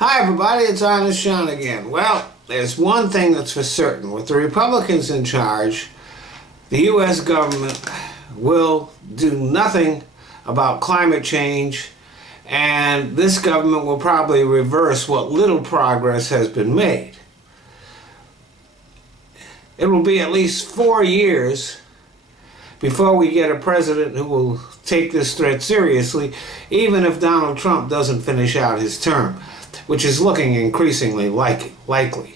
Hi everybody, it's Honest Sean again. Well, there's one thing that's for certain. With the Republicans in charge, the U.S. government will do nothing about climate change, and this government will probably reverse what little progress has been made. It will be at least 4 years before we get a president who will take this threat seriously, even if Donald Trump doesn't finish out his term, which is looking increasingly likely.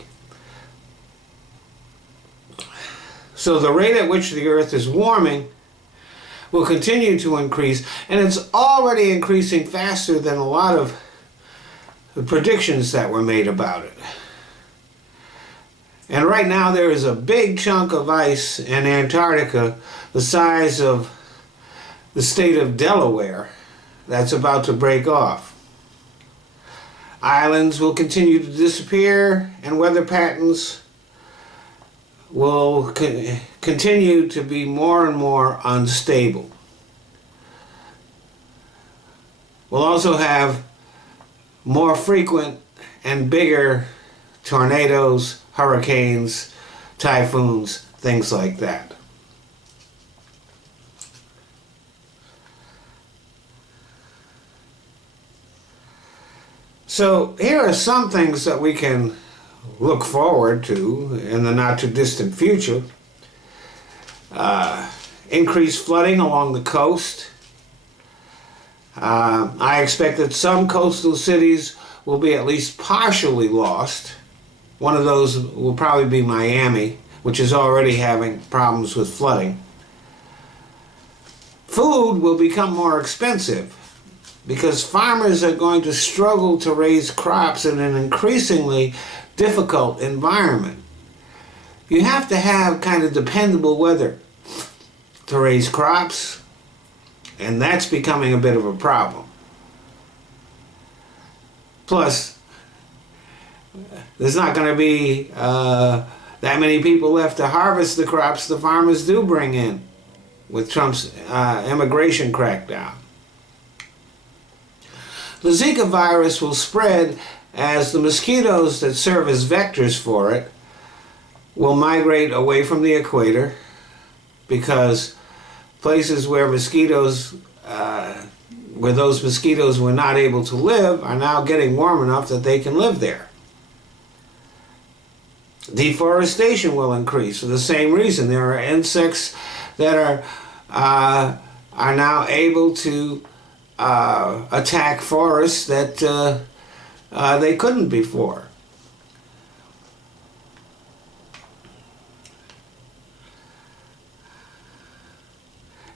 So the rate at which the Earth is warming will continue to increase, and it's already increasing faster than a lot of the predictions that were made about it. And right now there is a big chunk of ice in Antarctica the size of the state of Delaware that's about to break off. Islands will continue to disappear, and weather patterns will continue to be more and more unstable. We'll also have more frequent and bigger tornadoes, hurricanes, typhoons, things like that. So here are some things that we can look forward to in the not too distant future. Increased flooding along the coast. I expect that some coastal cities will be at least partially lost. One of those will probably be Miami, which is already having problems with flooding. Food will become more expensive because farmers are going to struggle to raise crops in an increasingly difficult environment. You have to have kind of dependable weather to raise crops, and that's becoming a bit of a problem. Plus, there's not going to be that many people left to harvest the crops the farmers do bring in with Trump's immigration crackdown. The Zika virus will spread as the mosquitoes that serve as vectors for it will migrate away from the equator, because places where those mosquitoes were not able to live are now getting warm enough that they can live there. Deforestation will increase for the same reason. There are insects that are now able to attack forests that they couldn't before.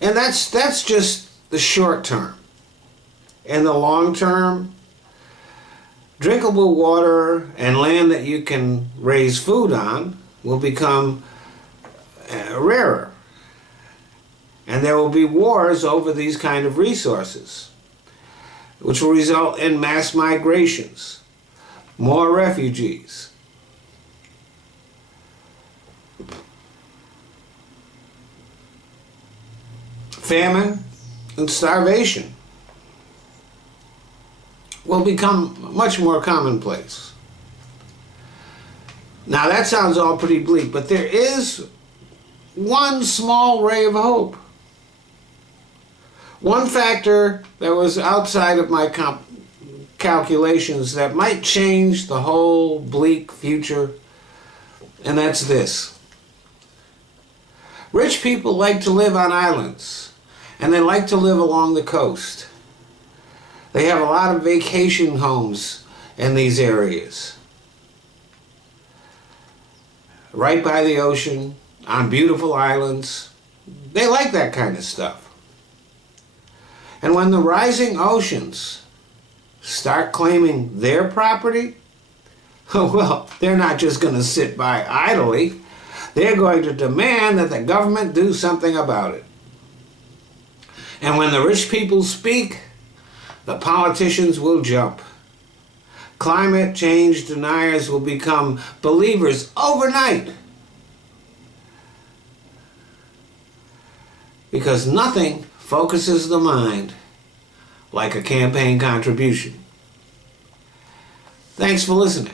And that's just the short term. In the long term, drinkable water and land that you can raise food on will become rarer. And there will be wars over these kind of resources, which will result in mass migrations, more refugees. Famine and starvation will become much more commonplace. Now that sounds all pretty bleak, but there is one small ray of hope. One factor that was outside of my calculations that might change the whole bleak future, and that's this. Rich people like to live on islands, and they like to live along the coast. They have a lot of vacation homes in these areas, right by the ocean, on beautiful islands. They like that kind of stuff. And when the rising oceans start claiming their property, well, they're not just going to sit by idly. They're going to demand that the government do something about it. And when the rich people speak, the politicians will jump. Climate change deniers will become believers overnight, because nothing focuses the mind like a campaign contribution. Thanks for listening.